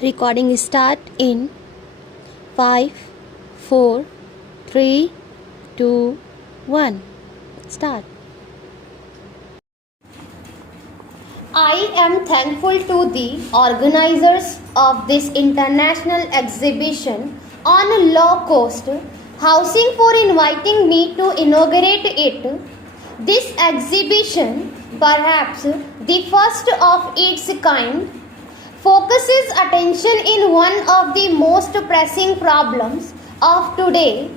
Recording start in 5, 4, 3, 2, 1. Start. I am thankful to the organizers of this international exhibition on low cost housing for inviting me to inaugurate it. This exhibition, perhaps the first of its kind, focuses attention in one of the most pressing problems of today,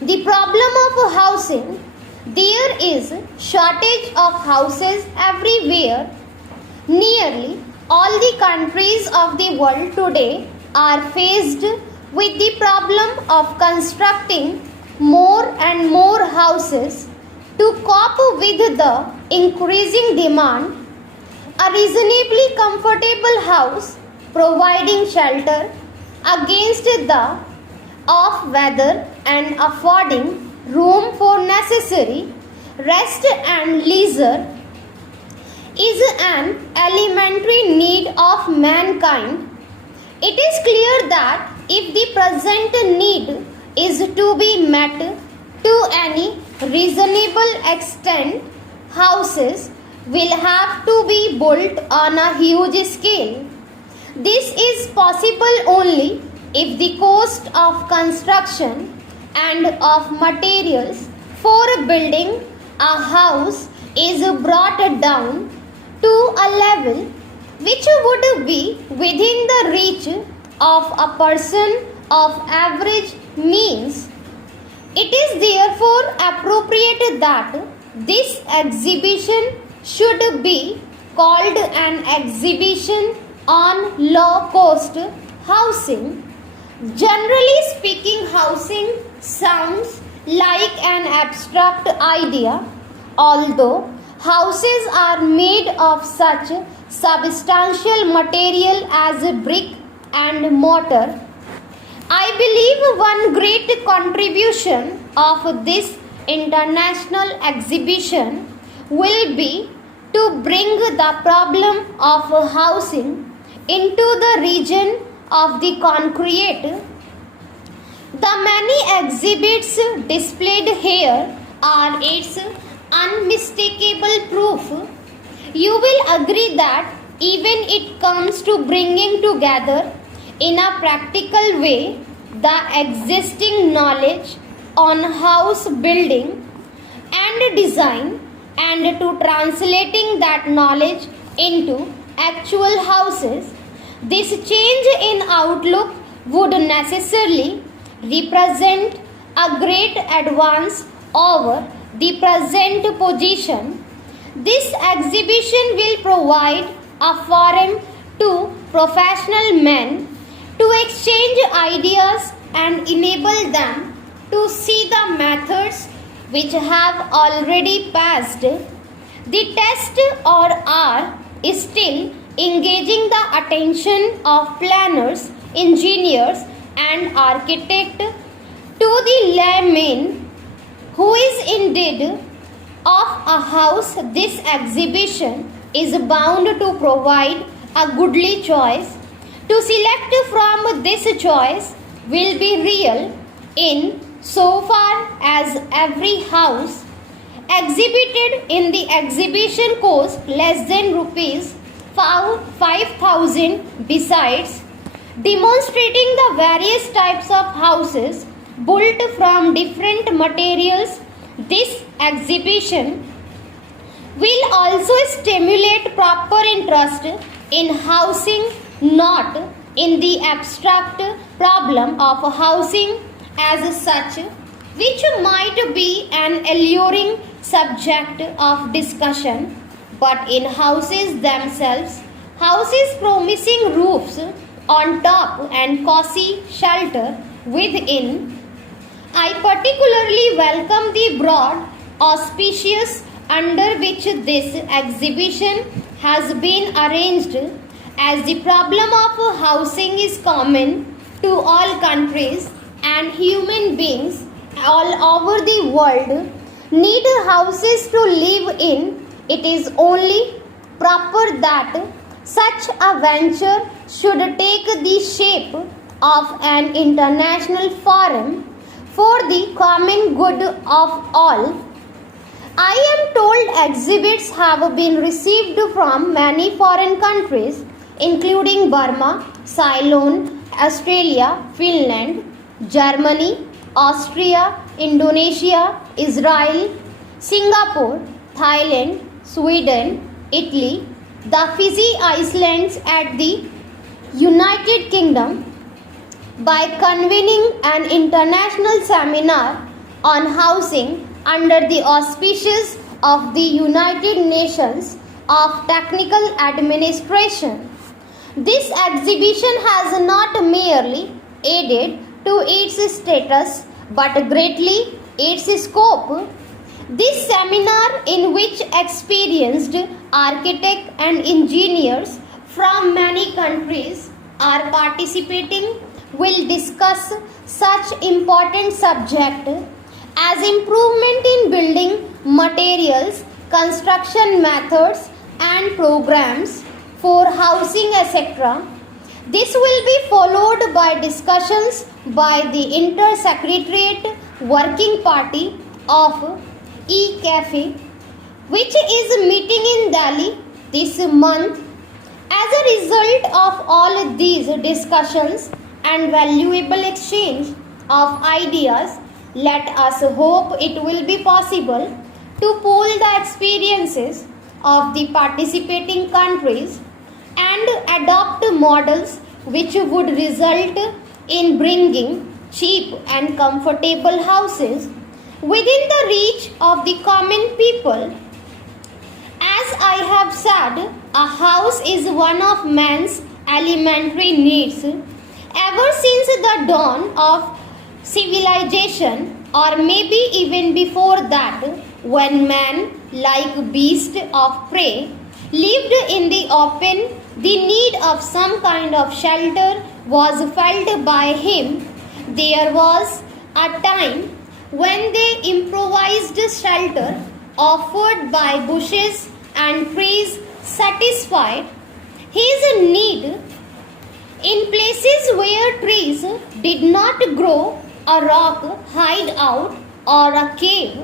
the problem of housing. There is shortage of houses everywhere. Nearly all the countries of the world today are faced with the problem of constructing more and more houses to cope with the increasing demand. A reasonably comfortable house providing shelter against the off weather and affording room for necessary rest and leisure is an elementary need of mankind. It is clear that if the present need is to be met to any reasonable extent, houses will have to be built on a huge scale. This is possible only if the cost of construction and of materials for building a house is brought down to a level which would be within the reach of a person of average means. It is therefore appropriate that this exhibition should be called an exhibition on low cost housing. Generally speaking, housing sounds like an abstract idea, although houses are made of such substantial material as brick and mortar. I believe one great contribution of this international exhibition will be to bring the problem of housing into the region of the concrete. The many exhibits displayed here are its unmistakable proof. You will agree that even it comes to bringing together in a practical way the existing knowledge on house building and design and to translating that knowledge into actual houses. This change in outlook would necessarily represent a great advance over the present position. This exhibition will provide a forum to professional men to exchange ideas and enable them to see the methods which have already passed the test or are still engaging the attention of planners, engineers and architects to the layman who is in need of a house. This exhibition is bound to provide a goodly choice. To select from this choice will be real in so far as every house exhibited in the exhibition costs less than rupees 5,000. Besides demonstrating the various types of houses built from different materials, this exhibition will also stimulate proper interest in housing, not in the abstract problem of housing as such, which might be an alluring subject of discussion, but in houses themselves, houses promising roofs on top and cozy shelter within. I particularly welcome the broad auspicious under which this exhibition has been arranged, as the problem of housing is common to all countries and human beings all over the world need houses to live in. It is only proper that Such a venture should take the shape of an international forum for the common good of all. I am told exhibits have been received from many foreign countries, including Burma, Ceylon, Australia, Finland, Germany, Austria, Indonesia, Israel, Singapore, Thailand, Sweden, Italy, the Fiji Islands at the United Kingdom. By convening an international seminar on housing under the auspices of the United Nations of Technical Administration. This exhibition has not merely added to its status but greatly its scope. This seminar, in which experienced architects and engineers from many countries are participating, will discuss such important subjects as improvement in building materials, construction methods and programs for housing, etc. This will be followed by discussions by the Inter-Secretariat Working Party of E-Cafe, which is meeting in Delhi this month. As a result of all these discussions and valuable exchange of ideas, let us hope it will be possible to pool the experiences of the participating countries and adopt models which would result in bringing cheap and comfortable houses within the reach of the common people. As I have said, a house is one of man's elementary needs. Ever since the dawn of civilization, or maybe even before that, when man, like beast of prey, lived in the open, the need of some kind of shelter was felt by him. There was a time when the improvised shelter offered by bushes and trees satisfied his need. In places where trees did not grow, a rock hideout or a cave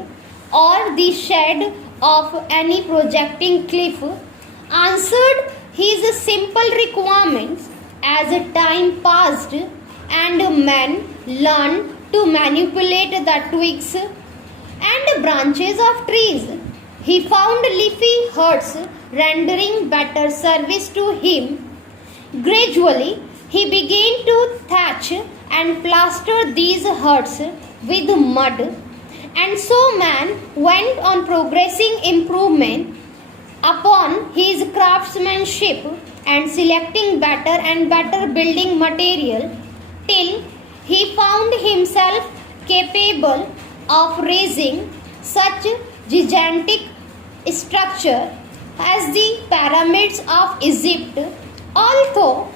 or the shade of any projecting cliff answered his simple requirements. As time passed and man learned to manipulate the twigs and branches of trees, he found leafy huts rendering better service to him. Gradually, he began to thatch and plaster these huts with mud, and so man went on progressing improvement upon his craftsmanship and selecting better and better building material till he found himself capable of raising such gigantic structure as the pyramids of Egypt. Although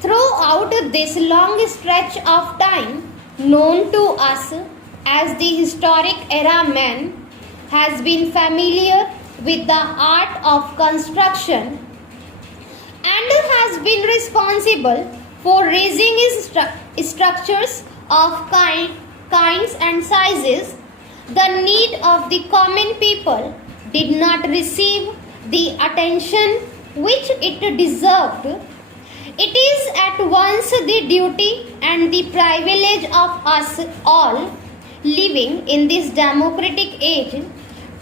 throughout this long stretch of time known to us as the historic era, man has been familiar with the art of construction and has been responsible for raising his structures of kinds and sizes. The need of the common people did not receive the attention which it deserved. It is at once the duty and the privilege of us all living in this democratic age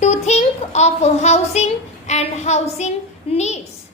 to think of housing and housing needs.